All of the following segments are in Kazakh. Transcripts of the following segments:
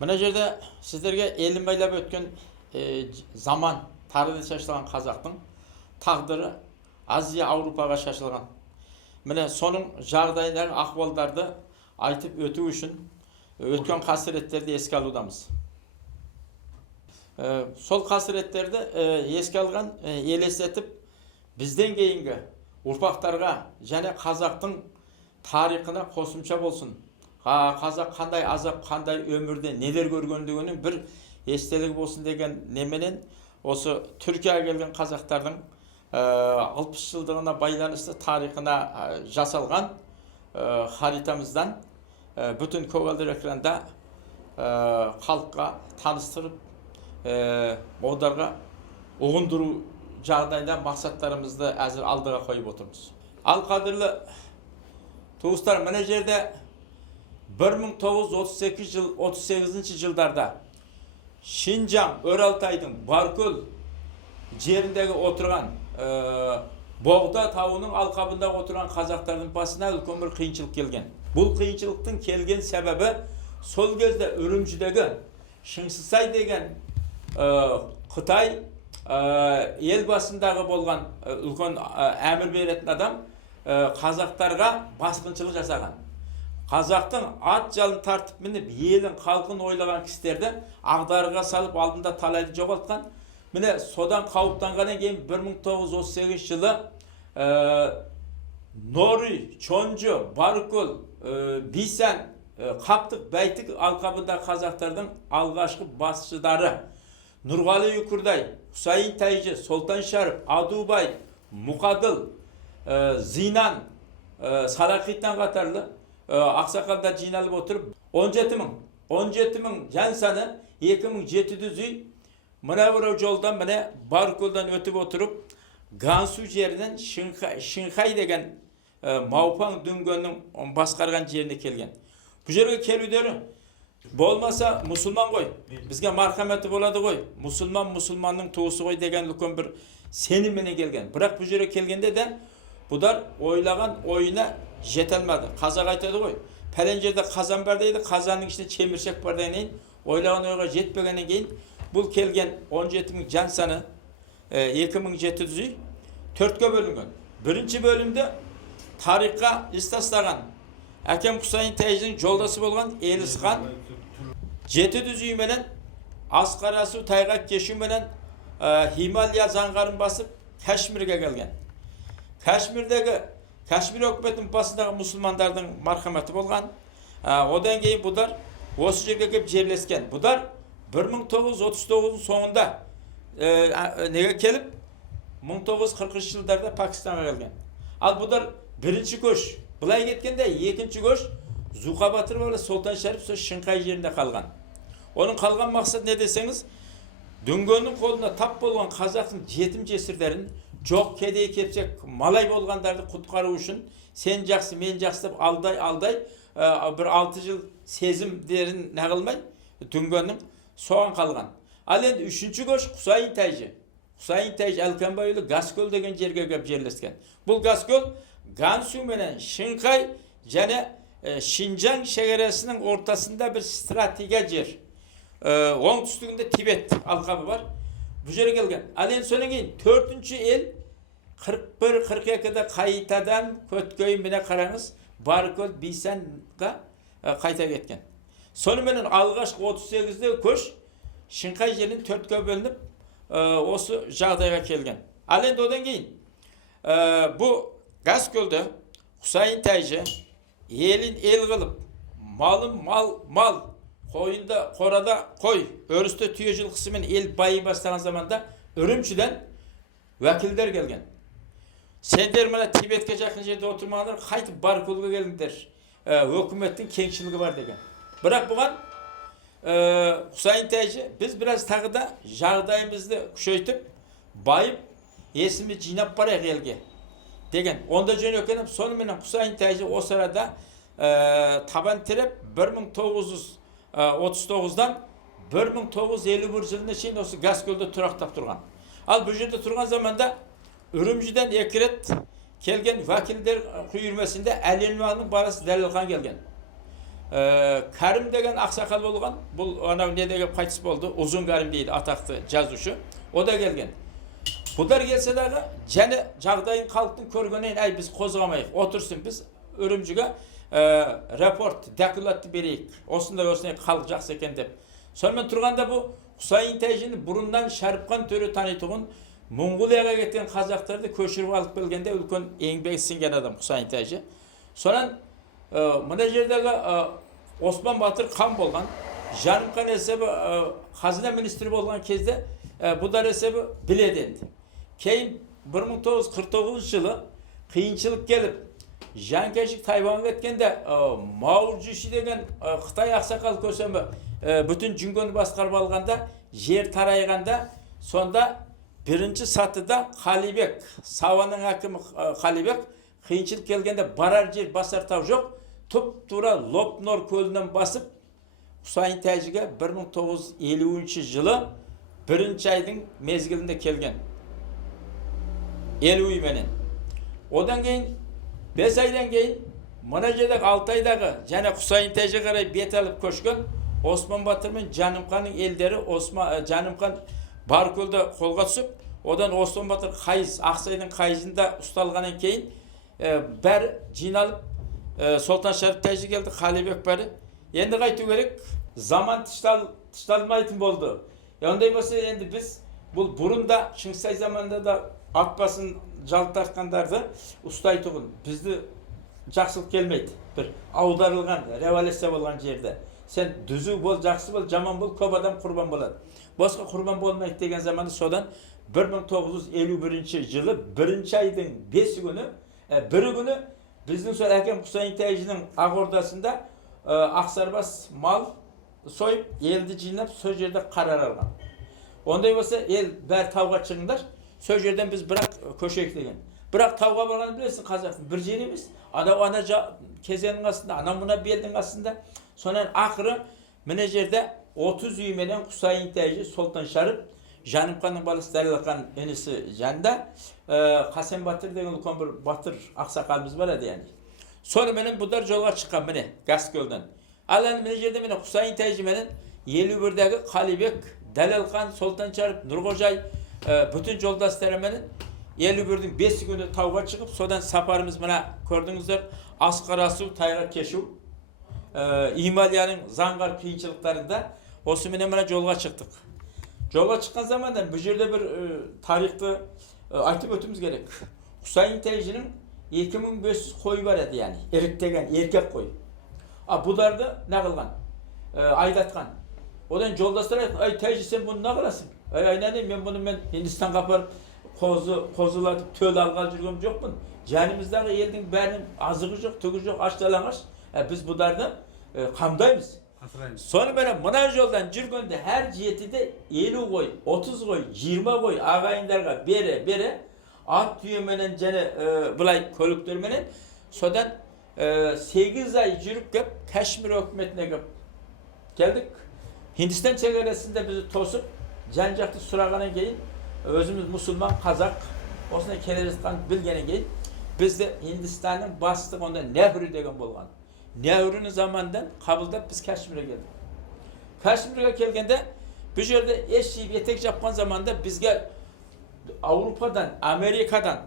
Мына жерде сіздерге елін байлап өткен заман тарихы шашылған қазақтың тағдыры Азия, Аурупаға шашылған. Міне соның жағдайындағы ахуалдарды айтып өту үшін өткен қасіреттерді еске алудамыз. Сол қасіреттерді еске алған, елестетіп, бізден кейінгі ұрпақтарға және қазақтың тарихына қосымша болсын. Қазақ қандай азап, қандай өмірде нелер көргендігінің бір естелік болсын деген неменен осы Түркияға келген қазақтардың 60 жылдығына байланысты тарихына жасалған харитамыздан бүтін көгілдір экранда халыққа таныстырып, оларға ұғындыру жағдайында мақсаттарымызды әзір алдыға қойып отырмыз. Ал қадірлі туыстар, мына жерде 1938 жылдарда Шинжаң, Өралтайдың Баркөл жеріндегі отырған Боғда тауының алқабында отырған қазақтардың басына үлкен бір қиыншылық келген. Бұл қиыншылықтың келген себебі сол кезде Үрімжідегі Шыңғысай деген Қытай ел басындағы болған үлкен әмір беретін адам қазақтарға басқыншылық жасаған. Қазақтың ат жалын тартып мініп, елін, халқын ойлаған кісілерді ағдарыға салып, алдында талайды жоғалтқан. Міне содан қауіптанғаннан кейін 1938 жылы Нори, Чонжо, Баркөл, Бисән, Қаптық, Бәйтік алқабында қазақтардың алғашқы басшылары Нұрғали Үкірдай, Құсайын Тайжы, Солтан Шәріп, Адубай, Мұқадыл, Зинан, Салақитан қатарлы ақсақалдар жиналып отырып 17 мың жан саны 2700 үй мына бір жолдан міне Баркөлден өтіп отырып Гансу жерінен Шыңғай деген Маупаң дүнгеннің басқарған жеріне келген. Бұл жерге келудері болмаса мұсылман ғой, бізге мархаметі болады ғой, мұсылманның туысы ғой деген үлкен бір сенімменен келген. Бірақ бұл жерге келгенде де бұдар ойлаған ойына жете алмады. Қазақ айтады ғой, пәлен жерде қазан бар дейді, қазанның ішінде чеміршек бар деген, ойлаған ойға жетпегеннен кейін бұл келген 17 мың жан саны 2700 үй төртке бөлінген. Бірінші бөлімде тарихқа із тастаған әкем Құсайын Тайжының жолдасы болған Елісхан 700 үй менен Асқарасу тайғақ кешу менен Хималия заңғарын басып Кашмирге келген. Кашмир өкіметінің басындағы мұсылмандардың мархаметі болған. Одан кейін бұдар осы жерге келіп жерлескен. Бұдар 1939 соңында неге келіп 1940 жылдарда Пакистанға келген. Ал бұдар бірінші көш. Бұлай кеткенде екінші көш Зұқа Батыр болы Солтан Шәріп сол Шыңғай жерінде қалған. Оның қалған мақсат не десеңіз, дүнгеннің қолына тап болған қазақтың жетім жесірлерін жоқ кедей кепсек малай болғандарды құтқару үшін сен жақсы мен жақсы деп алдай бір 6 жыл сезімдерін нағылмай дүнгеннің соған қалған. Ал енді үшінші көш Құсайын Тайжы Әлкенбайұлы Гаскөл деген жерге келіп жерлескен. Бұл Гаскөл Гансу менен Шыңғай және Шинжаң шекарасының ортасында бір стратегия жер. Оңтүстігінде Тибет алқабы бар. Бұл жерге келген. Ал енді содан кейін төртінші ел 41-42-де қайтадан көткөй міне қараңыз Баркөл Бисәнға қайта кеткен. Сонымен алғашқы 38-де көш Шыңғай жерінен төртке бөлініп осы жағдайға келген. Ал енді одан кейін бұл Гаскөлді Құсайын Тайжы елін ел қылып, малын мал, қойында қорада қой, өрісті түйе жылқысымен ел байы бастаған заманда Үрімшіден уәкілдер келген. Сендер мына Тибетке жақын жерде отырмағандар, қайтып Баркөлге келіңдер. Өкіметтің кеңшілігі бар деген. Бірақ бұған Құсайын Тайжы біз біраз тағы да жағдайымызды күшейтіп, байып, есімі жинап барайық елге деген. Онда жөн өкеніп, сонымен Құсайын Тайжы осы арада табан тіреп 1939-дан 1951 жылына шейін осы Гаскөлде тұрақтап тұрған. Ал бұл жерде тұрған заманда Үрімжіден 2 рет келген вәкілдер құйырмасында Әлемуанның баласы Дәлелхан келген. Karim деген ақсақал болған. Бұл анау не деген қайтыс болды. Uzun Karim дейді, атақты жазушы. O da келген. Бұдар келсе дағы, және жағдайын халықтың көргеннен, әй біз қозғамайық, отырсын біз Үрімжіге рапорт, докладты берейік. Осындай халық жақсы екен деп. Сонымен тұрғанда бұл Құсайын Тәжіні бұрыннан Шәріпқан төре танитұғын Монғолияға кеткен қазақтарды көшіріп алып келгенде үлкен еңбегі сіңген адам Құсайын Тәжі. Сонан мына жердегі Осман Батыр хан болған, Жанымқан есебі қазына министрі болған кезде бұдар есебі біледенді. Кейін 1949 жылы қиыншылық келіп, Жанкешік Тайванға кеткенде Мао Цзеши деген Қытай ақсақал көсемі бүтін жүнгені басқарып алғанда, жер тарайғанда, сонда бірінші сатыда Қалибек, Саваның әкімі Қалибек, қиыншылық келгенде барар жер басар тау жоқ, тұп-тура Лопнор көлінен басып, Құсайын Тәжіге 1950 жылы бірінші айдың мезгілінде келген. 50 үйменен. Одан кейін, 5 айдан кейін, мұна жердегі 6 айдағы және Құсайын Тәжі қарай бет алып көшкен Осман Батыр мен Жанымқанның елдері Жанымқан Баркөлді қолға түсіп, одан Осман Батыр қайыз, Ақсайдың қайызында ұсталғаннан кейін бәрі жиналып, Солтан Шәріп Тәжі келді, Қалибек бәрі. Енді қайту керек, заман тышталмайтын болды. Ондай болса, енді біз бұл бұрында Шыңғыстай заманында да ат басын жалт тартқандарды ұстайтұғын. Бізді жақсылық келмейді. Бір аударылған, революция болған жерде. Сен дүзу бол, жақсы бол, жаман бол, көп адам құрбан болады. Босқа құрбан болмайды деген заманда содан 1951 жылы 1 айдың 5 күні, 1 күні біздің сол әкем Құсайын Тәжінің Ақордасында ақсарбас мал сойып, елді жинап, сол жерде қарар алған. Ондай болса, ел бәрі тауға шығыңдар, сол жерден біз бірақ көшейік деген. Бірақ тауға барғанын білесің, қазақтың бір жер емес. Анау ана кезенің астында, ана мұна белдің астында. Сонан ақыры міне жерде 30 үйменен Құсайын Тәжі, Солтан Шәріп, Жанымқанның баласы Дәлелқан інісі жанында, Қасен Батыр деген үлкен бір батыр ақсақалымыз бар еді яғни. Соныменен бұдар жолға шыққан міне Гаскөлден. Ал әні міне жерде міне Құсайын Тәжі менен 51-дегі Қалибек, Дәлелқан, Солтан Шәріп, Нұрғожай бүтін жолдастары менен 51-дің 5 күні тауға шығып, содан сапарымыз мына көрдіңіздер, Асқарасу, Тайға кешу, Ималияның заңғар қиыншылықтарында осы менен мына жолға шықтық. Жолға шыққан заманда бұл жерде бір тарихты айтып өтіміз керек. Құсайын Тәжінің 2500 қой бар еді, яғни іріктеген еркек қой. Бұдарды нағылған, айдатқан. Одан жолдастар айтты, ай Тәжі сен бұны нағыласың? Айнане мен бұны Хиндистанға апарып қозылатып төл алғалы жүргем жоқпын. Жанымыздағы елдің бәрінің азығы жоқ, түгі жоқ, аш-талаңаш. Біз бұдарды қамдаймыз. Сонымен мына жолдан жүргенде әр жетіде 50 қой, 30 қой, 20 қой ағайындарға бере, ат түйеменен және бұлай көліктерменен содан 8 ай жүріп кеп, Кашмир өкіметіне келдік. Hindistan шекарасында бізді тосып, жан-жақты сұрағаннан кейін, өзіміз мұсылман, қазақ, осындай келе жатқан білгеннен кейін, бізді Hindistanның бастығы онда Нәһрү деген болған. Нәһрүнің замандан қабылдап біз Кашмирге келдік. Кашмирге келгенде, бұл жерде еш жиып етек жапқан заманда бізге Аурупадан, Америкадан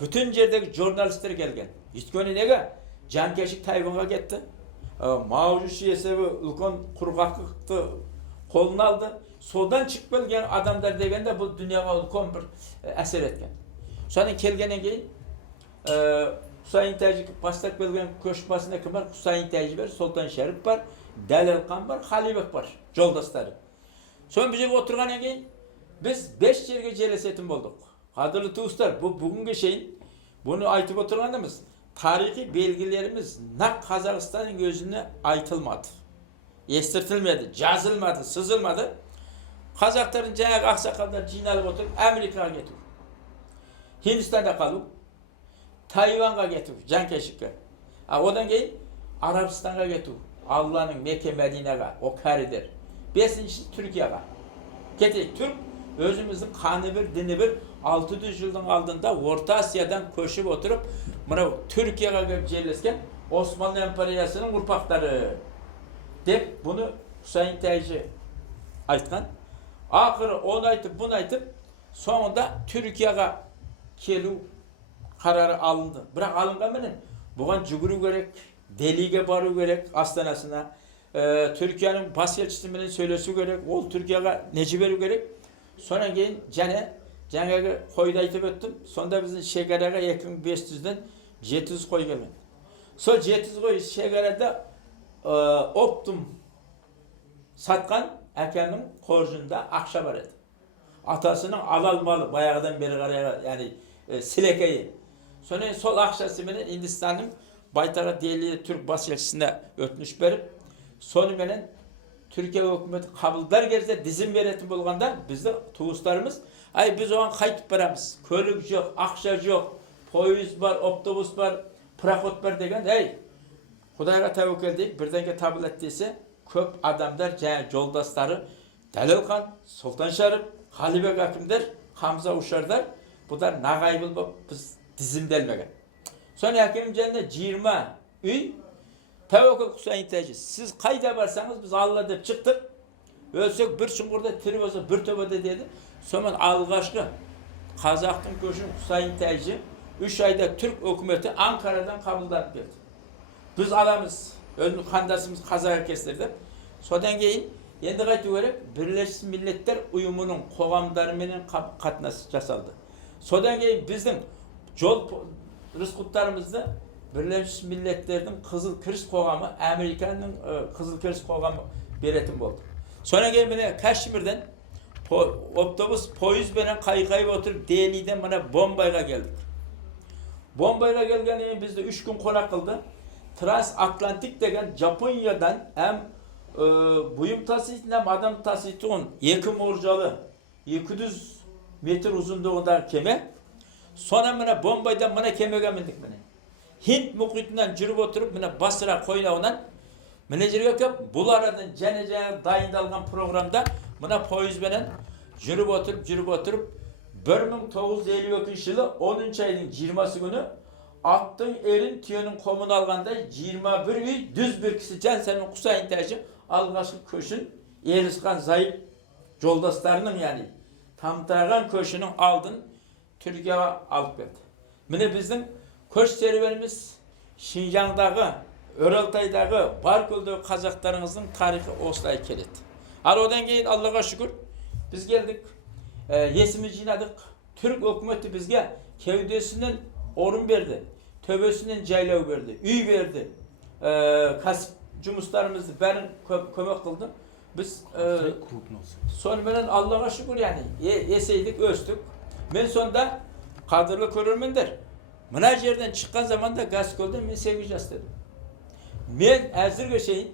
бүтін жердегі журналистер келген. Өйткені неге? Жанкешік Тайванға кетті. Мао Цзеши есебі үлкен құрғақлықты қолына алды. Содан шығып келген адамдар дегенде бұл дүнияға үлкен бір әсер еткен. Содан келгеннен кейін Құсайын Тәжі бастап келген көшбасында кім бар? Құсайын Тәжі бар, Солтан Шәріп бар, Дәлелқан бар, Қалибек бар, жолдастары. Содан бұл жерге отырғаннан кейін біз 5 жерге желесетін болдық. Қадірлі туыстар, бұл бүгінге шейін бұны айтып отырғанымыз, тарихи белгілеріміз нақ Қазақстанның өзіне айтылмады. Естіртілмеді, жазылмады, сызылмады. Қазақтардың жаңағы ақсақалдар жиналып отырып, Америкаға кету. Хиндистанда қалу. Тайванға кету, Жанкешікке. Одан кейін Арабстанға кету, Алланың Мекке Мәдинаға, о кәрідер. 5-ші Түркияға. Кетейік, Түрк өзіміздің қаны бір, діні бір, 600 жылдың алдында Орта Азиядан көшіп отырып, мынау Түркияға келіп жерлескен Osmanlı İmpariyası'nın urpaqları dep bunu Hüseyin Taycı aytkan. Ahırı onu aytıp bunu aytıp sonunda Türkiye'ye kelu kararı alındı. Bırak alıngan mı? Bugan cügürü gerek, deliğe barı gerek Astanasına. Türkiye'nin bas elçisi bilen söylesi gerek, ol Türkiye'ye neci veru gerek. Sonra gelin Cengaga koyda aytıp öttüm. Sonda bizim şekerege yakın 500'den 700 koy gelmedi. So 700 koy şekerede optum satkan erkenin korcunda akşa var edi. Atasının alalmalı bayağıdan beri karaya yani silekeyi. Sonra sol akşası beni Hindistan'ın baytağı deli Türk bas elçisine ötmüş berip sonu benen Türkiye hükümeti kabullar gerçekten dizim veretim bolganda bizde tuğuslarımız ay biz o an kayıp baramız. Kölük yok, akşa yok, poyuz var, otobüs var, prakot var degen hey Kudayga tevekkül deyip birdenke tabul ettiyse köp adamlar, yoldaşları Dalilkan, Sultan Şarif, Halibek Hakimler, Hamza Uşardar bular nagaybil bop biz dizimdelmegen. Sonra hakim cennet 20 üy tevekkül Hüseyin Taycı. Siz kayda varsanız biz Allah dep çıktık. Ölsek bir çukurda tiri olsa bir töbede dedi. Sonra algaçkı Kazak'tan köşün Hüseyin Taycı 3 ayda Türk hükümeti Ankara'dan kabuldanıp geldi. Biz alamız, özümüz kandasımız Kazak herkeslerdi. Sodan keyin endi qaytı gerek Birleşmiş Milletler Uyumu'nun koğamları menen katnası jasaldı. Sodan keyin bizden jol rızkutlarımızda Birleşmiş Milletler'in Kızıl Kriz koğamı, Amerika'nın Kızıl Kriz koğamı beretim oldu. Sonra keyin mene Kaşmir'den otobüs poyuz benen kaykayıp oturup Delhi'den bana Bombay'a geldik. Bombay'a gelgenden bizde 3 gün konak kıldı. Transatlantik degen Japonya'dan hem buyum tasitini hem adam tasitini 2 morcalı 200 metre uzunluğunda keme. Sonra mene Bombay'dan mene kemege mindik mene. Hint muhitinden жүріп oturup mene Basra koynağından mene жүріп ökep bul aradan jene dayındalgan programda mene poyuz benen жүріп oturup 1952 yılı 10. ayının 20'si günü attın erin tüyönün komunu alganda 21 üy düz bir kişi Cansel'in Hüseyin Taycı algaçkı köşün eriskan zayıf yoldaşlarının yani tamtaragan köşünün aldın Türkiye'ye alıp geldi. Mine bizden köş serüvenimiz Şinjan'daki, Öreltay'daki, Barköl'deki Kazaklarımızın tarihi oslay keledi. Al odan keyin Allah'a şükür biz geldik. Yesimi jinadık. Türk hükümeti bizge kevdesinden orun verdi. Töbesinden jaylaw verdi. Üy verdi. Kasıp jumuslarımızı ben kömek kıldım. Biz son bilen Allah'a şükür yani yeseydik östük. Men sonda kadırlı körürmenler. Mına yerden çıkan zaman da Gazkol'da men 8 yaş dedim. Men azırga şeyin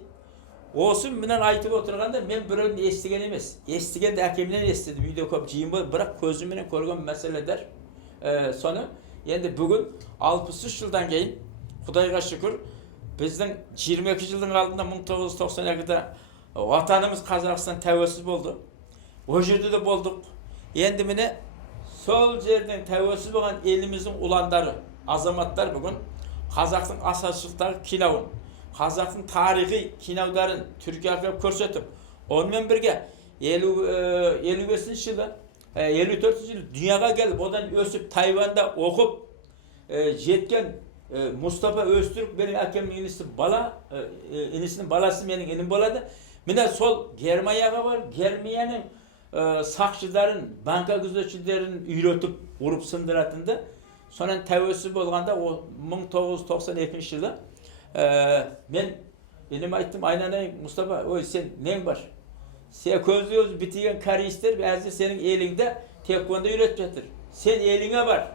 olsun bilen aytıp oturganda men bireuni estigen emes. Estigen de hakemden estidim. Video köp jiyim bırak közüm bilen körgön meseleler. Sonu endi bugün 63 yıldan keyin Kudayga şükür bizden 22 yılın aldığında 1992'de vatanımız Kazakistan tevessiz oldu. O yerde de bulduk. Endi mine sol yerden tevessiz olan elimizin ulanları, azamatlar bugün Kazak'ın asasçılıkları kinavın, Kazak'ın tarihi kinavların Türkiye'ye körsetip, onunla birge 55. yılı 54. yıl dünyaya gelip odan ösüp Tayvan'da okup jetken Mustafa Öztürk benim hakemin inisi bala inisinin balası benim elim boladı. Mine sol Germanya'ya var. Germanya'nın sakçıların, banka gözetçilerin üretip vurup sındıratında sonra tevessüp olganda o 1992 yılı men benim ayttim aynen Mustafa oy sen neyin var? Sen közlüyoruz bitigen karı ister bazı senin elinde tekvanda üretecektir. Sen eline var.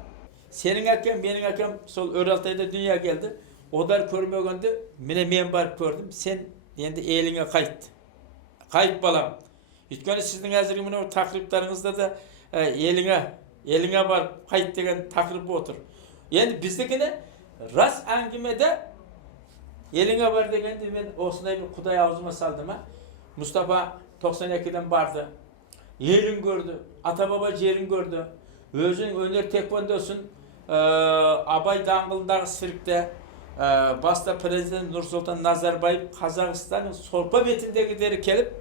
Senin hakem benim hakem sol Öraltay'da dünya geldi. Odar körmegende mine men bar gördüm. Sen endi eline kayıt. Kayıp balam. Ütkeni sizin hazırki mine takriplarınızda da eline var kayıt degen takrip otur. Yani bizdekine rast angimede eline var degende men osunday bir Kuday ağzıma saldım ha. Mustafa 92'den bardı. Yerin gördü. Ata baba yerin gördü. Özün önler tekvandosun Abay dağılındaki sirkte Basta Prezident Nursultan Nazarbayev Kazakistan'ın sorpa betindegileri kelip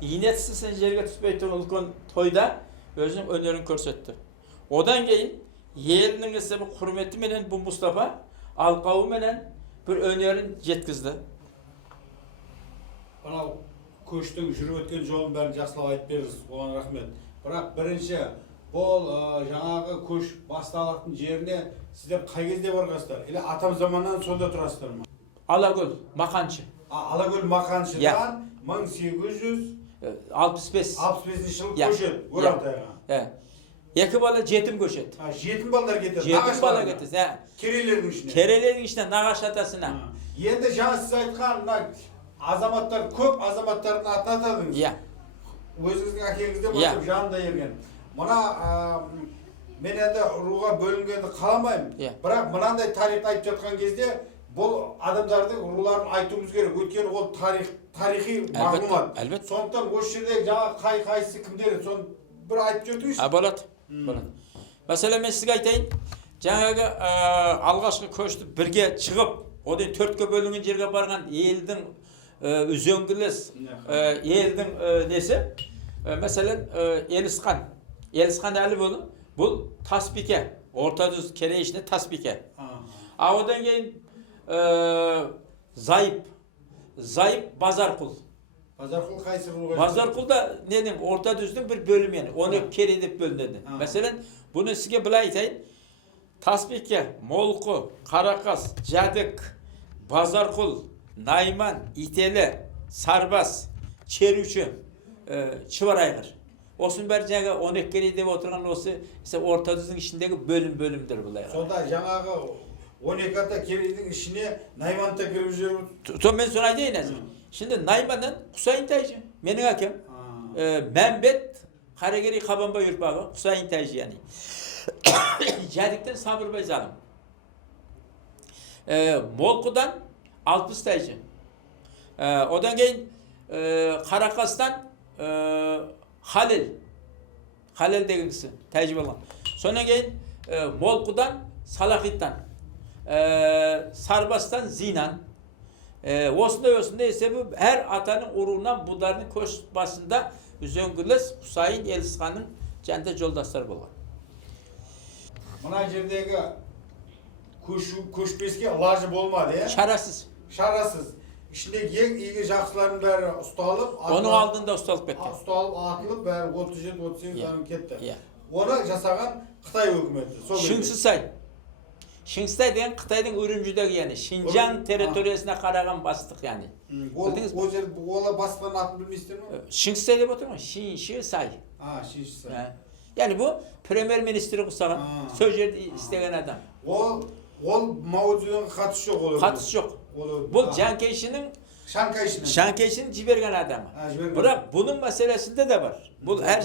iğnetsizsin жерге түспей turgan ulkan toyda özünün önörün körsetdi. Odan keyin yerinin ise bu hürmeti menen bu Mustafa alqağı menen bir önörün jetkizdi. Ana көштің жүріп өткен жолын бәрін жақсылап айтып беріңіз. Оған рахмет. Бірақ бірінші бұл жаңағы көш басталатын жеріне сіздер қай кезде барғансыздар? Или атам заманнан сонда тұрасыздар ма? Alagöl, Makançı. Алакөл Мақаншыдан 1865 жыл көшеді Оралтайға. Екі бала жетім көшеді. Жетім балдар кетеді. Жетім бала кетеді. Керейлердің ішіне. Керейлердің ішіне нағашы атасына. Енді жаңа сіз айтқан азаматтар көп азаматтардың атын атадыңыз. Иә. Өзіңіздің әкеңізде болса жанында ерген. Мына мен енді руға бөлінгенді қаламаймын. Бірақ мынандай тарих айтып жатқан кезде бұл адамдардың руларын айтуымыз керек. Өйткені ол тарихи мағлұмат. Сондықтан осы жерде жаңа қайсысы кімдер соны бір айтып жөтіңізші. Болады. Мәселен мен сізге айтайын. Жаңағы алғашқы көшті бірге шығып, одан төртке бөлінген жерге барған елдің үзеңгілес елдің несі, мәселен Елісқан әлі болу, бұл Таспике, орта жүз керей ішіне Таспике. Одан кейін Зайып Базарқұл. Базарқұл қайсы руға? Базарқұл да ненің орта жүздің бір бөлімені, оны керей деп бөлінеді. Мәселен, бұны сізге былай айтайын. Таспике, Молқы, Қарақас, Жәдік, Базарқұл, Найман, Ителі, Сарбас, Черуші, Чыварайғыр. Осының бәрі жаңағы 12 керей деп отырған осы орта жүздің ішіндегі бөлімдер бұлайға. Сонда жаңағы 12 ата керейдің ішіне Найман да кіріп жүріп. Мен соны айтайын әзір. Şimdi Nayman'dan Husayn Taycı, benim hakem. Mehmet Karageri Kabanba Yurtbağı, Husayn Taycı yani. Cədik'ten Sabır Bey Zalim. Molku'dan Alpız Taycı. Odan keyin Karakas'tan Halil degisi Taycı olan. Sonra keyin Molku'dan Salahit'tan. Sarbas'tan Zinan. Osunda ise bu her atanın uğrundan budarının koşmasında Üzöngüles Husayn Eliskan'ın cennet yoldaşları bolgan. Mına jerdegi көшпеске лажы болмады, ya? Şarasız. İçindeki en iyi жақсылардың бәрі ұсталып, оның алдында ұсталып кеткен. Ұсталып, атылып, бәрі 37-38 адам кетті. Оны жасаған Қытай өкіметі. Шыңстай деген Қытайдың Үрімжідегі, яғни Шинжан территориясына қараған бастық, яғни. Ол жер ола бастығын атын білмейсіздер ме? Шыңстай деп отырмын, Шиншісай. Шиншісай. Yani bu Premier-Ministri құсаған, сол жерде істеген адам. Ол Мао Цзедунға қатысы жоқ ол. Қатысы жоқ. Бұл Жанкейшінің Шанкейшінің жіберген адамы. Бірақ бұның мәселесінде де бар. Бұл әр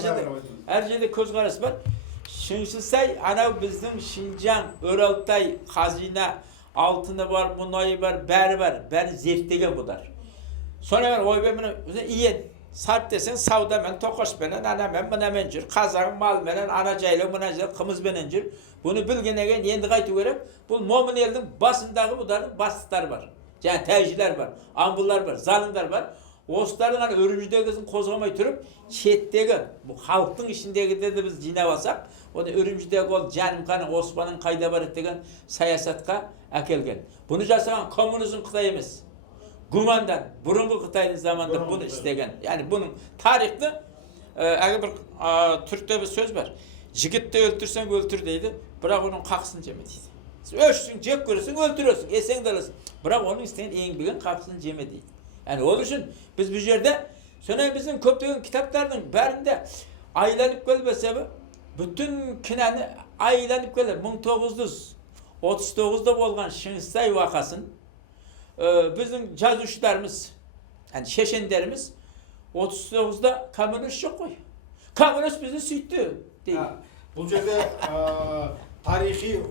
жерде көзқарас бар. Шыңшысай, анау біздің Шинжан, Өралтай, Қазина, алтыны бар, мұнайы бар, бәрі зерттеген бұдар. Sonra ben oybemin iyen sarp desen savda men toqoş benen ana men buna men jür Kazağın mal menen ana jaylı buna qımız menen jür. Bunu bilgenegen endi qaytı gerek. Bu momin elдің basındağı buların bastıkları var. Yani tәжілер var, ambullar var, zalımlar var. Osların hani Örümcüdegizin kozgamay turup çettegi bu halktың içindegi de biz jinap alsak, o da Örümcüdegi ol Janimkanın Osman'ın qayda bar degen sayasatqa akelgen. Bunu jasagan kommunizm Qıtay emas. Gumandan, burungu Qıtay'ın zamanında bunu istegen. Yani bunun tarihte agar bir Türk'te bir söz var. Jigitni öldürsen öldür deydi, biroq onun qaqsını jeme deydi. Öşsün, jep görürsün, öldürürsün, eseng dalasın. Biroq onun isteyen еңбегin qaqsını jeme deydi. Yani onun için biz bu yerde sonra bizim köptüğün kitaplarının bərində aylanıp gelmese bütün kinani aylanıp gelir. 1939'da bolgan Şыңстай vakasın bizim жазушыларımız, yani şeşenlerimiz 39'da komünist yok koy. Komünist bizi süydü değil. Bu жерде tarihi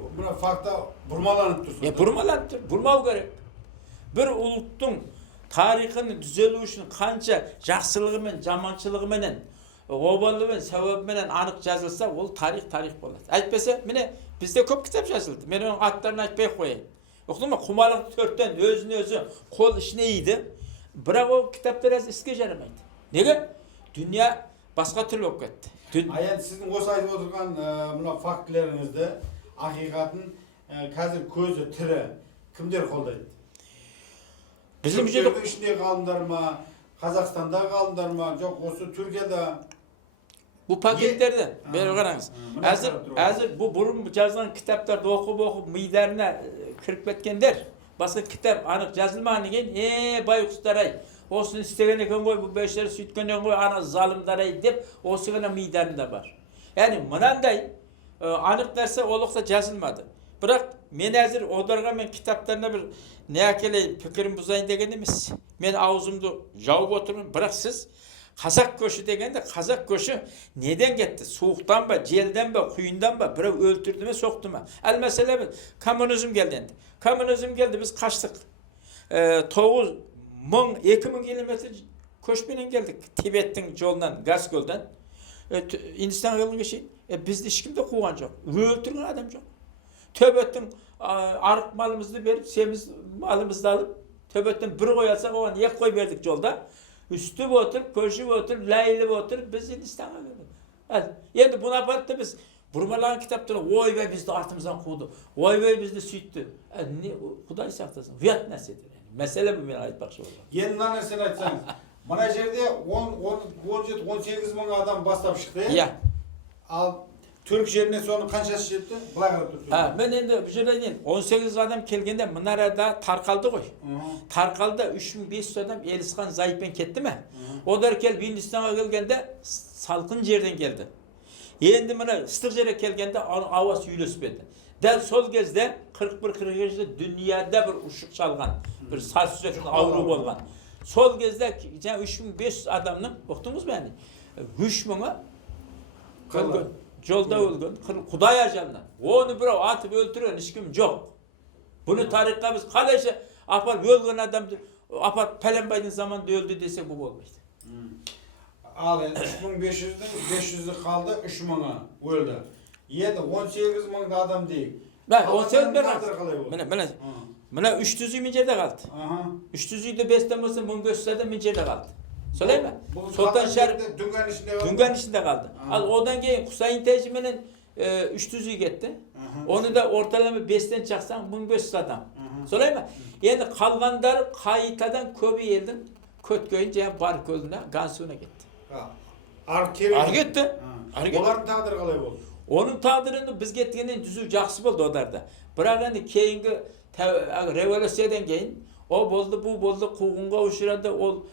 fakta burmalanıp dursun. Burmalanıp dur. Burmav gerek. Bir ulutun tarihini düzelü üçün qancha жақсылығы мен жаманшылығы менен, обалы мен сәбәбі менен анық жазылса, ол тарих болады. Айтпаса, міне бізде көп кітап жазылды. Мен оның аттарын айтпай қояйын. Uqdun mu? Kumalık törtten özünü özü kol işine iyiydi. Бірақ o kitaplar az iske jaramaydı. Nege? Dünya başka türlü olub ketdi. Аян сіздің осы айтып отырған мына фактілеріңізді ақиқатын қазір көзі тірі кімдер қолдайды? Bizim жерде Türklerin ішінде ғалымдар ма, Қазақстанда ғалымдар ма, жоқ осы Түркияда? bu paketlerde beri qarаңыз. Әзір bu burun жазған kitaplarda оқып мидарына кіріп кеткендер, басқа kitap анық жазылмаған екен, байқұстар-ай, осыны істеген екен ғой, бұл бешер сөйткен екен ғой, ана залымдар-ай деп, осы ғана мидарында бар. Яғни мынандай анық нәрсе олықта жазылмады. Бірақ мен әзір одарға мен kitaplarına bir ne әкелейін, пікірім бұзайын деген емес. Мен аузымды жауып отырмын, бірақ сіз Қазақ көші дегенде, қазақ көші неден кетті? Суықтан ба, желден ба, құйындан ба, біреу өлтірді ме, соқты ма? Әл мәселе біз, коммунизм келді енді. Коммунизм келді, біз қаштық. 2000 километр көшпенен келдік. Тибеттің жолынан, Гаскөлден. Hindistan yoluna şeyin. Bizde hiç kimde kuvan yok. Öldürün adam yok. Töbetten arık malımızı verip, semiz malımızı alıp, töbetten bir koyarsak o an yak koy verdik yolda. Üstü oturup, köşü oturup, laylı oturup biz Hindistan'a geldik. Yani buna baktı biz. Burmaların kitapları, oy be bizde artımızdan kuğdu. Oy be bizde süttü. Kuday saklasın. Fiyat nesidir yani. Mesele bu, ben aytpakçı oldu. Yeni nanesini айтсаңыз. Мына жерде 17-18 мың адам бастап шықты. Иә. Ал Түрк жеріне соның қаншасы жетті? Былай қарап тұрсыз. Мен енді бұл жерде дейін 18 адам келгенде мынарада тарқалды ғой. Тарқалды 3500 адам Елісхан Зайыппен кетті ме? Одар келіп Hindistan'a келгенде салқын жерден келді. Енді мына ыстық жерге келгенде ауасы үйлеспеді. Дәл сол кезде 41-42-де дүнияда бір ұшық шалған, бір сас түсетін ауру болған. Sol gezde 3500 adamның, oqtunuz mu yani? 3000'a yolda ölgün, Kuday ajanına. Onu birov atıp öldüren hiç kim yok. Bunu tarihte biz kalayca apar ölgün adamdı, apar Pelenbay'ın zamanında öldü desek bu olmaydı. Al yani 3500'den 500'ü kaldı 3000'a öldü. Yedi 18 000 adam değil. Ben 18 bin Mına 300'ü mincerdə qaldı. 300'ü de 5'ten olsa 1500'de de mincerdə qaldı. Söyleyeyim mi? Soldan şərq Düngan içinde kaldı. Al odan keyin Husayn Tecmi'nin 300'ü gitti. Onu da ortalama 5'ten çaksan 1500 adam. Söyleyeyim mi? Yani kalganlar kayıtadan köbü elдің Kötköy'ün ceğen Barkölü'ne, Gansu'na gitti. Ar gitti. Onların tağdırı qalay oldu? Onun tağdırını biz gettiğinden düzü жақсы болды odarda. Бірақ енді кейінгі revolüsiyadan keyin o boldu, bu boldu, kuğunga uçuradı, ol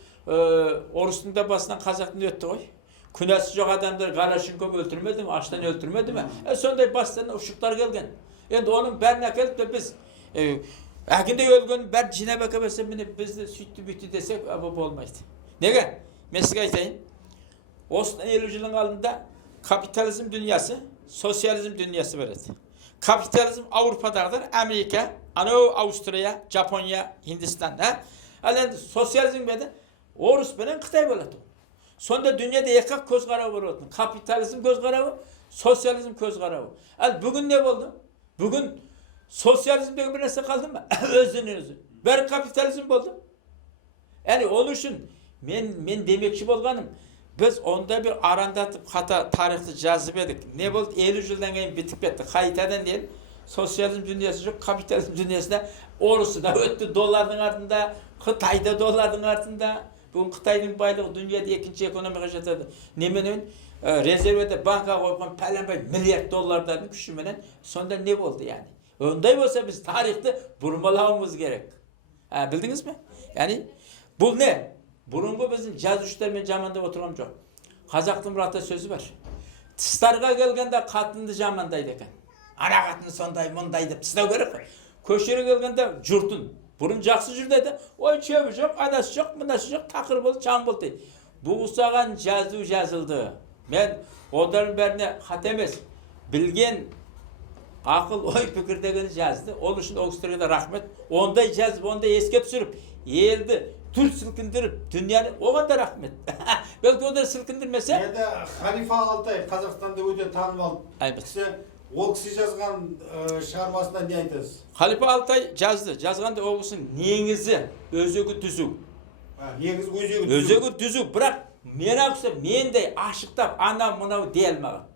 Orus'un da basından Kazak'ın öttü koy. Künesi yok adamlar Karaşın köp öldürmedi mi, açtan öldürmedi mi? Sonunda basından uşuklar gelgen. Yani onun berine gelip de biz Akinde ölgün ber cine bakabese beni biz de süttü büttü desek bu olmaydı. Nege? Mesela aytayın. Osman 50 yılın altında kapitalizm dünyası, sosyalizm dünyası var. Kapitalizm Avrupa'dadır, Amerika, Avusturya, Japonya, Hindistan. Yani sosyalizm bede Orus benen Kıtay boladı. Sonda dünyada yakak göz qarağı var oldu. Kapitalizm göz qarağı, sosyalizm göz qarağı. Bugün ne oldu? Bugün sosyalizmde bir narsa kaldı mı? Özü. Ber kapitalizm oldu. Yani onun için men demekçi bolganım. Biz onda bir arandatıp hata tarihte жазып edik. Ne oldu? 50 yıldan keyin bitip ketdi. Qaytadan değil. Sosyalizm dünyası yok, kapitalizm dünyasında Orus'u da öttü doların ardında, Kıtay'da doların ardında. Bugün Kıtay'ın baylığı dünyada ikinci ekonomiye jatadı. Nemenin rezervede banka koygan Pelenbay milyar dollardan küçümenen sonunda ne oldu yani? Onday olsa biz tarihte burmalamamız gerek. Bildiniz mi? Yani bu ne? Burungu bizim жазушылармен жамандап отырғам жоқ. Қазақтың бір ата сөзі бар. Тыстарға келгенде қатынды жамандайды екен. Ана қатын сондай, мұндай деп тыстау керек қой. Көшеге келгенде жұртын. Бұрын жақсы жүр дейді. Ой, чөбі жоқ, анасы жоқ, мынасы жоқ, тақыр болды, чаң болды дейді. Бұл саған жазу жазылды. Мен одардың бәріне хат емес. Білген ақыл, ой, пікір деген жазды. Ол үшін ол кісілерге де рахмет. Ондай жазып, ондай еске түсіріп, елді Tür silkindirip dünyanı oğan da rahmet. Belki o da silkindirmese. Енді Халифа Алтай Қазақстанда өте танымал. Evet. Кісі Ол кісі жазған шығармасында не айтасыз? Халипа Алтай жазды. Жазғанда ол кісінің негізі өзегі түзу. Негіз өзегі түзу. Өзегі түзу, бірақ мен ақса мендей ашықтап ана мынау дей алмаған.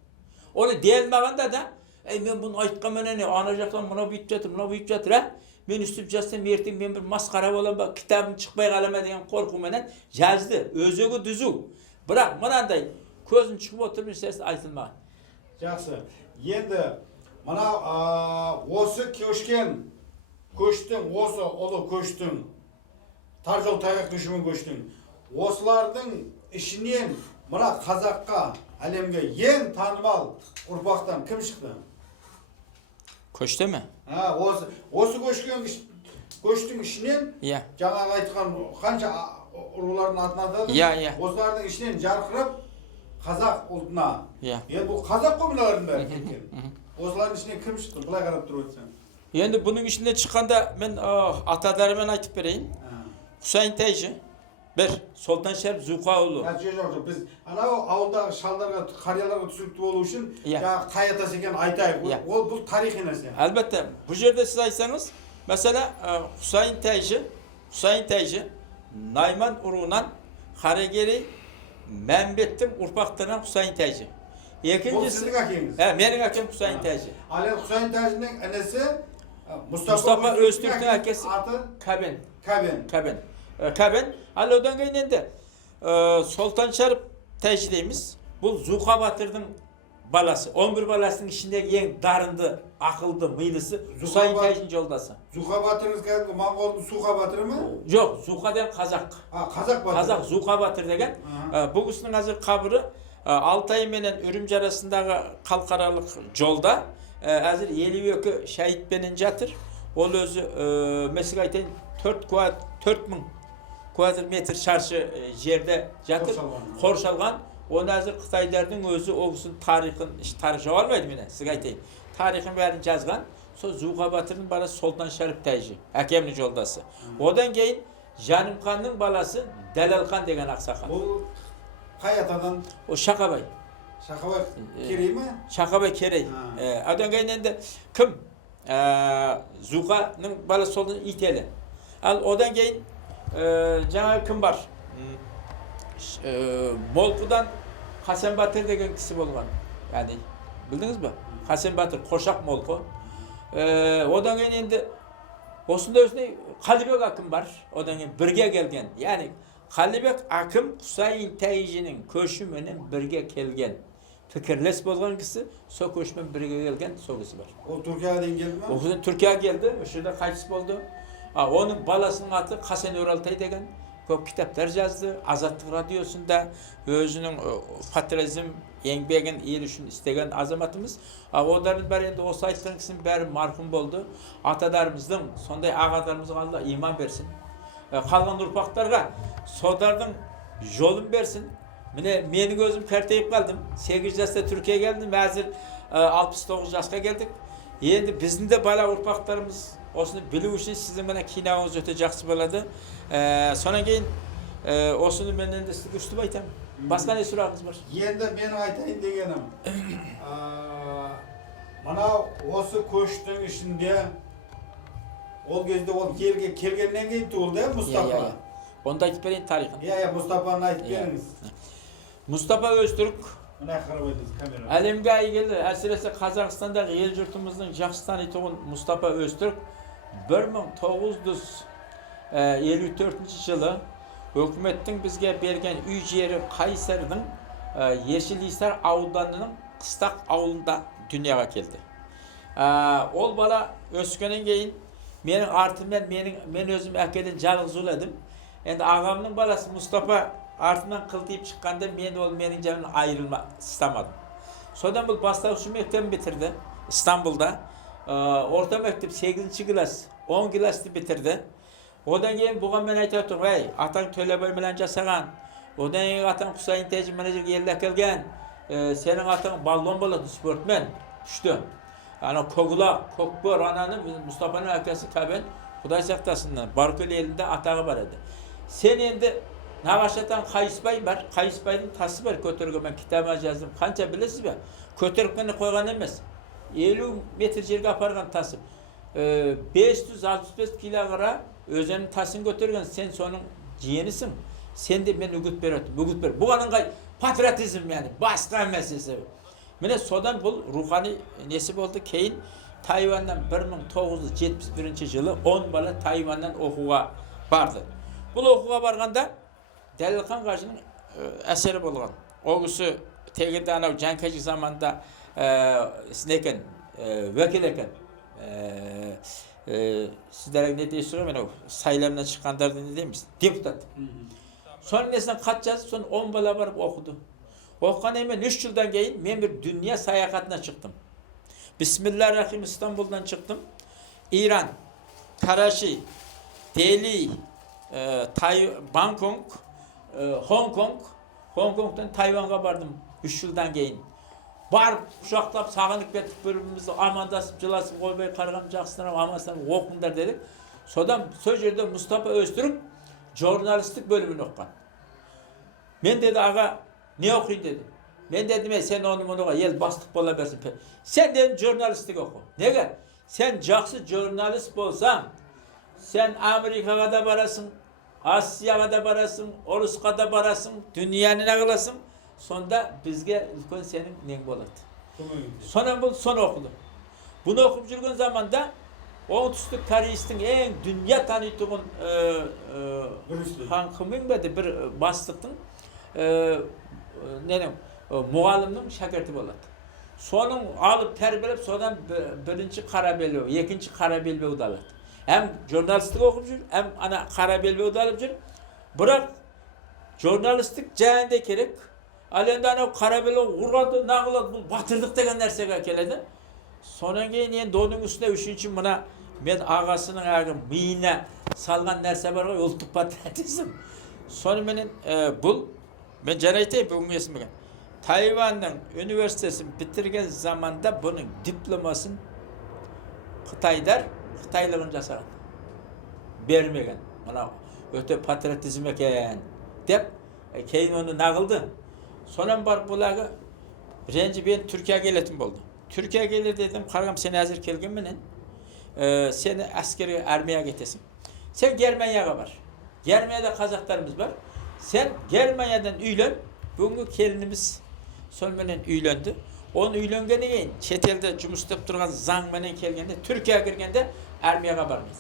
Оны дей алмағанда да, мен бұны айтқанменен ана жақтан мынау бүйтіп жатыр, мынау бүйтіп жатыр, мен үстіп жазсам ертең мен бір масқара болам ба, кітабым шықпай қала ма деген қорқуменен жазды. Өзегі түзу. Бірақ мынандай көзін шығып отырып нәрсесі айтылмаған. Жақсы. Енді мына осы көштің, осы ұлы көштің, тар жол тайғақ кешумен көштің, осылардың ішінен мына қазаққа, әлемге ең танымал ұрпақтан кім шықты? Көшті ме? Осы көштің ішінен жаңағы айтқан қанша рулардың атын атады? Осылардың ішінен жарқырап қазақ ұлтына. Енді бұл қазақ қой мыналардың бәрі кеткен. Осылардың ішінен кім шықты? Былай қарап тұрып өтсең. Енді бұның ішінде шыққанда мен атадарымен айтып берейін. Құсайын Тәйжі, бір Солтан Шәріп Зұлқаұлы. Жоқ, біз анау ауылдағы шалдарға, қарияларға түсінікті болу үшін жаңағы қай атасы екенін айтайық. Ол бұл тарихи нәрсе. Әлбетте, бұл жерде сіз айтсаңыз, мәселе Құсайын Тәйжі Найман руынан Қарагерей Мәмбеттің ұрпақтарынан Құсайын Тәйжі. Бұл сіздің әкеңіз? Менің әкем Құсайын Тәйжі. Ал енді Құсайын Тәйжінің інісі Мұстапа Өзтүріктің әкесі Кәбен. Ал одан кейін енді Солтан Шәріп Тәйжі дейміз. Бұл Зұқа Батырдың баласы. 11 баласының ішіндегі ең дарынды, ақылды, мыйлысы Құсайын Тәйжінің жолдасы. Зұқа Батырыңыз кәдімгі Моңғолдың Суқа Батыры ма? Жоқ, Зұқа деген қазақ. Қазақ Зұқа Батыр деген. Бұл кісінің қазір қабірі Алтай менен Үрімжі арасындағы халықаралық жолда әзір 52 шәйітпенен жатыр. Ол өзі, mesela айтайын, 4000 квадр метр шаршы жерде жатыр, қоршалған. Оны әзір Қытайдардың өзі оғысын тарихын жауа алмайды менен, сізге айтайын. Тарихын бәрін жазған. Сол Зұқа Батырдың баласы Солтан Шәріп Тәйжі, әкемнің жолдасы. Одан кейін Жанымханның баласы Дәлелхан деген ақсақал. Ол қай атадан? О Шақабай. Шақабай Керей ме? Шақабай Керей. Одан кейін енді кім? Зұқаның баласы сол Ителі. Ал одан кейін жаңа кім бар? Молқыдан Хасан Батыр деген кісі болған. Яғни, білдіңіз бе? Хасан Батыр, Қошақ Молқы. Одан кейін енді осында өзіне Қалибек Акым бар. Одан кейін бірге келген. Яғни, Қалибек Акым Құсайын Тәйжінің көшіменен бірге келген. Пікірлес болған кісі, сол көшімен бірге келген сол кісі бар. Ол Түркияға дейін келді ме? Ол Түркияға келді, үшінде қайтыс болды. Оның баласының аты Қасан Өралтай деген. Көп кітаптар жазды, Азаттық радиосында өзінің патриотизм еңбегін ел үшін істеген азаматымыз. Олардың бәрі енді осы айтқан кісінің бәрі марқұм болды. Атадарымыздың, сондай ағаларымызға Алла иман берсін. Қалған ұрпақтарға солардың жолын берсін. Міне менің өзім кәртейіп қалдым. 8 жаста Түркияға келдім, әзір 69 жасқа келдік. Енді біздің де бала ұрпақтарымыз осыны білу үшін сіздің мына киноңыз өте жақсы болады. Сонан кейін осыны мен енді сізге үстіп айтамын. Басқа не сұрағыңыз бар? Енді менің айтайын дегенім, мынау осы көштің ішінде ол кезде ол келгеннен кейін туылды, Мұстапа. Онда айтып берейін тарихын. Мұстапаны айтып беріңіз. Мұстапа Өзтүрік әлемге әйгілі, әсіресе Қазақстандағы ел жұртымыздың жақсы танитын Мұстапа Өзтүрік 1954 жылы өкіметтің бізге берген үй жері Қайсардың Ешілисар ауданының Қыстақ ауылында дүнияға келді. Ол бала өскеннен кейін менің артыммен мен өзім әкеден жалғыз ұладым. Енді ағамның баласы Мұстапа артынан қылтиып шыққанда мен ол менің жанымнан айырылма істамадым. Содан бұл бастауыш мектебін бітірді Стамбулда. Орта мектеп 8 класс, 10 классты бітірді. Одан кейін бұған мен айтып тұрмын, атаң Төлебай менен жасаған. Одан кейін атаң Құсайын Тәйжі мына жерге елді әкелген. Сенің атаң баллон болады, спортмен, күшті. Ана Көкбөр ананы Мұстапаның әкесі Кәбен, Құдай сақтасыннан, Баркөл елінде атағы бар еді. Сен енді нағашатан Қайыспай бар, Қайыспайдың тасы бар көтерге, мен кітабына жаздым. Қанша білесіз бе? Көтеріп қойған емес. 50 metr жерге апарған тасып. 565 килограмм өзенің тасын көтерген, сен соның жиенісің. Sen de men үгіт береді, үгіт бер. Бұған ыңғай патриотизм yani, басқа мәселесі. Міне содан бұл рухани несі болды. Кейін Тайваньнан 1971 жылы 10 бала Тайваньнан оқуға барды. Бұл оқуға барғанда Дәлелхан қажының әсері болған. О кісі тегінде анау Жанкажик заманда снекен, векил екен. Сіздерге не дейсіз ғой, мен сайлаудан шыққандарды не дейміз? Депутат. Соның несінен хат жазып, соны 10 бала барып оқыды. Оқыған мен 3 жылдан кейін мен бір дүния саяхатына шықтым. Bismillahirrahmanirrahim İstanbul'dan çıktım. İran, Karachi, Delhi, Bangkok, Hong Kong. Hong Kong'dan Tayvan'a vardım 3 yıldan кейін. Barıp uşaqlap sağınıp ketip bölümümüzde amandasıp жыласып ойбай қарғам жақсынарам амансынарам оқыңдар дедік. Содан сол жерде Мұстапа Өзтүрік журналистік бөлімін оққан. Мен деді аға не оқиын деді. Men dedim sen onu munuğa el bastık bola bersin. Sen dedim jurnalistlik oku. Nege? Sen жақсы jurnalist bolsan, sen Amerika'ya da barasın, Asya'ya da barasın, Orusk'a da barasın, dünyanın ağılasın. Sonda bizge ülkön senin neң болады. Sonra bu son okudu. Bunu okup жүрген zamanda Оңтүстік Кореистің ең dünya tanıtığın hanımın bir бастықтың muğalımның şakirti болады. Соның алып тәрбиелеп, содан бірінші қара белбеу, екінші қара белбеуді алады. Hem jurnalistlik оқып жүр, hem ana қара белбеуді алып жүр. Бірақ jurnalistlik жәнде керек. Ал енді анау қара белбеу ұрады, нағылады, бұл батырдық деген нәрсеге келеді. Сонан кейін енді оның үстіне үшінші мына мен ағасының әгі миына салған нәрсе бар ғой, ұлттық патриотизм. Соныменен бұл мен жаңа айтайын бүгінгі есімген. Tayvan'ın üniversitesini bitirgen zamanda bunun diplomasını Xitaylığın жасаған. Bermegen. Mana öte patriotizm eken dep keyin onu nağıldı. Sonan barıp bulağı birinci ben Türkiye'ye geletim oldu. Türkiye'ye gelir dedim, qargam sen hazır kelgen menen seni askeri armiyaya getesin. Sen Germanya'ya var. Germanya'da Kazaklarımız var. Sen Germanya'dan üylen. Bugünkü kelinimiz Solmenen üylendi. Onun üylengeni keyin chet elde жұмыс істеп turgan zaң menen kelgende Türkiye'ye kirgende armiyaga barmaydı.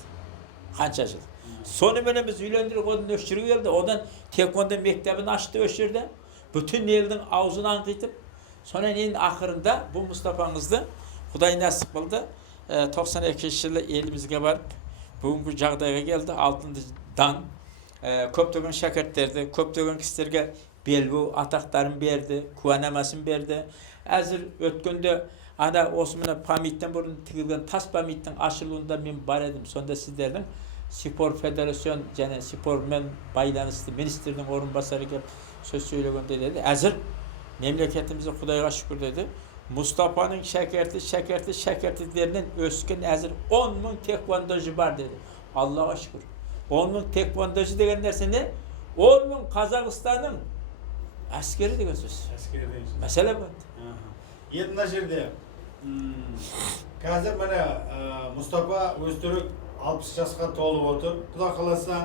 Qancha jыл. Sonымен biz üylendirip onu öşürüp geldi. Odan taekwondo mektebini açtı öşürde. Bütün elдің auzunu anqıytıp. Sonra en ahırında bu Mustafa'mızdı. Xuday nasip oldu. 92 yılı elimizge barıp bugünkü жағдайga geldi. Altında dan. Köptögen şakertlerdi. Köptögen kişilerge belbeu ataqtарын berdi, kuanamasın berdi. Azır ötkönde ana osmana pamitten burun tigilgen tas pamitten açılığında men bar edim. Sonda sizlerden Spor Federasyon және spormen байланысты ministerдің орынбасары kelip söz söylегенде dedi. Azır memleketimize Xudayga şükür dedi. Mustafa'nın şakertlerinden ösken azır 10 000 tekvandocu var dedi. Allah'a şükür. 10 000 tekvandocu degen nerse ne? 10 000 Kazakistan'ın askeri деген сөз. Мәселе bu. Енді жерде қазір міне Мұстапа Өзтүрік 60 жасқа толып отыр. Құда қаласа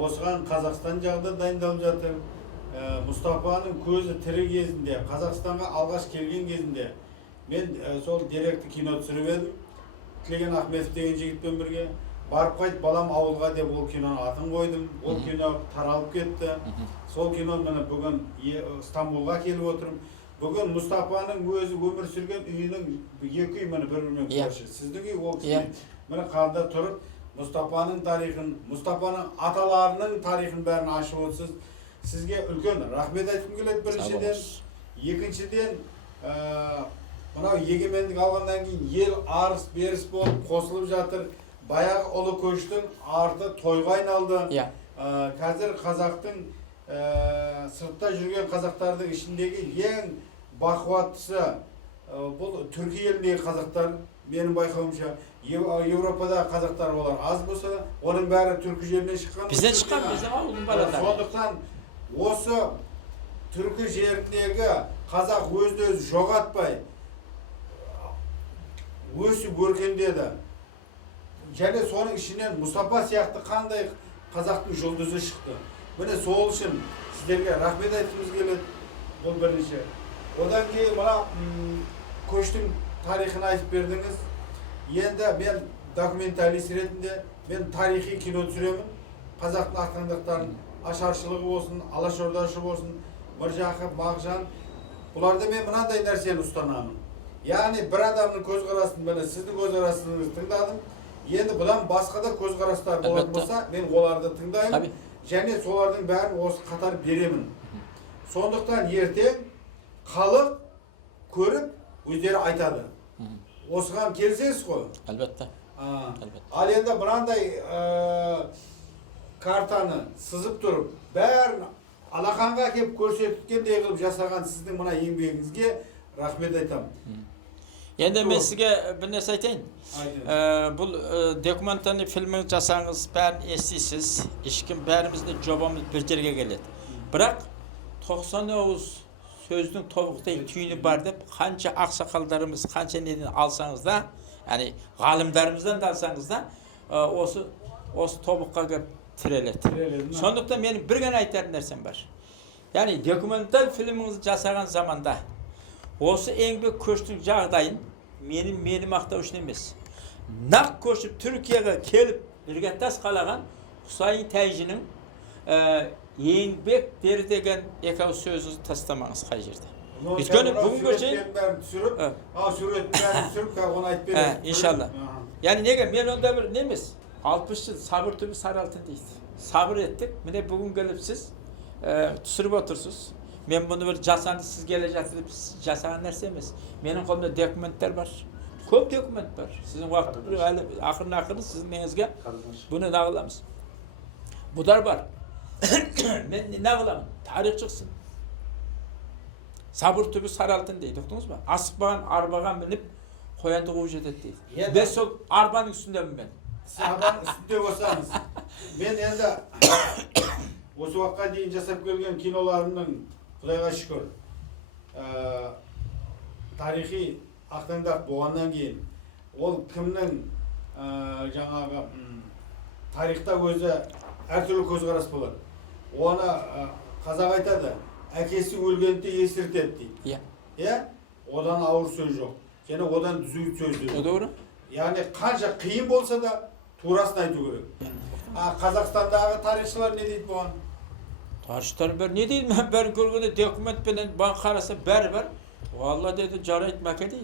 осыған Қазақстан жағында дайындалып жатыр. Мұстапаның көзі тірі кезінде, Қазақстанға алғаш келген кезінде мен сол деректі кино түсіріп едім. Тілеген Ахметов деген жігітпен бірге барып қайт балам ауылға деп ол киноның атын қойдым. Ол кино таралып кетті. Сол кино міне бүгін Стамбулға келіп отырмын. Бүгін Мұстапаның өзі өмір сүрген үйінің екі үй міне бір-бірімен көрші. Сіздің үй ол кісі. Міне қанда тұрып Мұстапаның тарихын, Мұстапаның аталарының тарихын бәрін ашып отырсыз. Сізге үлкен рахмет айтқым келеді біріншіден. Екіншіден, мынау егемендік алғаннан кейін ел арыс беріс болып қосылып жатыр. Баяғы ұлы көштің арты тойға айналды. Қазір қазақтың сыртта жүрген қазақтардың ішіндегі ең бақуаттысы бұл Түркия еліндегі қазақтар. Менің байқауымша Европада қазақтар олар аз болса, оның бәрі түркі жерінен шыққан. Бізден шыққан, бізден ауылдың баладары. Сондықтан осы түркі жеріндегі қазақ өзді-өзі жоғатпай өсіп өркендеді. Және соның ішінен Мұстапа сияқты қандай қазақтың жұлдызы шықты. Міне сол үшін сіздерге рахмет айтқымыз келеді. Бұл бірінші. Одан кейін мына көштің тарихын айтып бердіңіз. Енді мен документалист ретінде мен тарихи кино түсіремін. Қазақтың ақтаңдақтарын, Ашаршылығы болсын, Алашордашы болсын, Міржақып, Мағжан. Бұларда мен мынандай нәрсені ұстанамын. Яғни бір адамның көзқарасын, міне сіздің көзқарасыңызды тыңдадым. Енді бұдан басқа да көзқарастар болатын болса, мен оларды тыңдаймын. Және солардың бәрін осы қатар беремін. Сондықтан ертең халық көріп өздері айтады. Осыған келсеңіз ғой. Әлбетте. Ал енді мынандай картаны сызып тұрып, бәрін алақанға келіп көрсеткендей қылып жасаған сіздің мына еңбегіңізге рахмет айтамын. Енді мен сізге бір нәрсе айтайын. Бұл документальный фильмін жасаңыз, бәрін естисіз, ешкім бәріміздің жобамыз бір жерге келеді. Бірақ 99 сөздің тобықтай түйіні бар деп, қанша ақсақалдарымыз, қанша неден алсаңыз да, яғни ғалымдарымыздан да алсаңыз да, осы тобыққа келіп тіреледі. Сондықтан менің бір ғана айтар нәрсем бар. Яғни документаль фильміңізді жасаған заманда осы еңбек көштің жағдайын мені мақтау үшін емес. Нақ көшіп Түркияға келіп іргетас қалаған Құсайын Тәжінің еңбектер деген екі сөзі тастамаңыз қай жерде. Өйткені бүгінгі шейін суреттің бәрін түсіріп, оны айтып беремін. Иншалла. Яғни неге мен онда бір немес 60 жыл сабыр түбі сары алтын дейді. Сабыр еттік. Міне бүгін келіп сіз түсіріп отырсыз. Мен bunu bir жасанды сіз келе жатып жасаған нәрсе емес. Менің қолымда документтер бар. Көп документ бар. Сіздің уақытты әлі ақырын сіздің неңізге бұны нағыламыз. Бұдар бар. Мен нағыламын. Тарих шықсын. Сабыр түбі сары алтын дейді. Ұқтыңыз ба? Асықпаған арбаға мініп қоянды қуып жетеді дейді. Мен сол арбаның үстіндемін мен. Сіз арбаның үстінде болсаңыз. Мен енді осы уақытқа дейін жасап келген киноларымның Құдайға шүкір, тарихи ақтаңдақ болғаннан кейін, ол кімнің жаңағы тарихта өзі әртүрлі көзқарас болады. Оны қазақ айтады, әкесі өлгенде естіртеді дейді. Одан ауыр сөз жоқ. Және одан түзу сөз жоқ. Doğru. Яғни қанша қиын болса да турасын айту керек. Қазақстандағы тарихшылар не дейді бұған? Tarihçiler ben ne diyeyim ben görgüne dokument benden bana karasa berber. Vallahi dedi carayet maketi.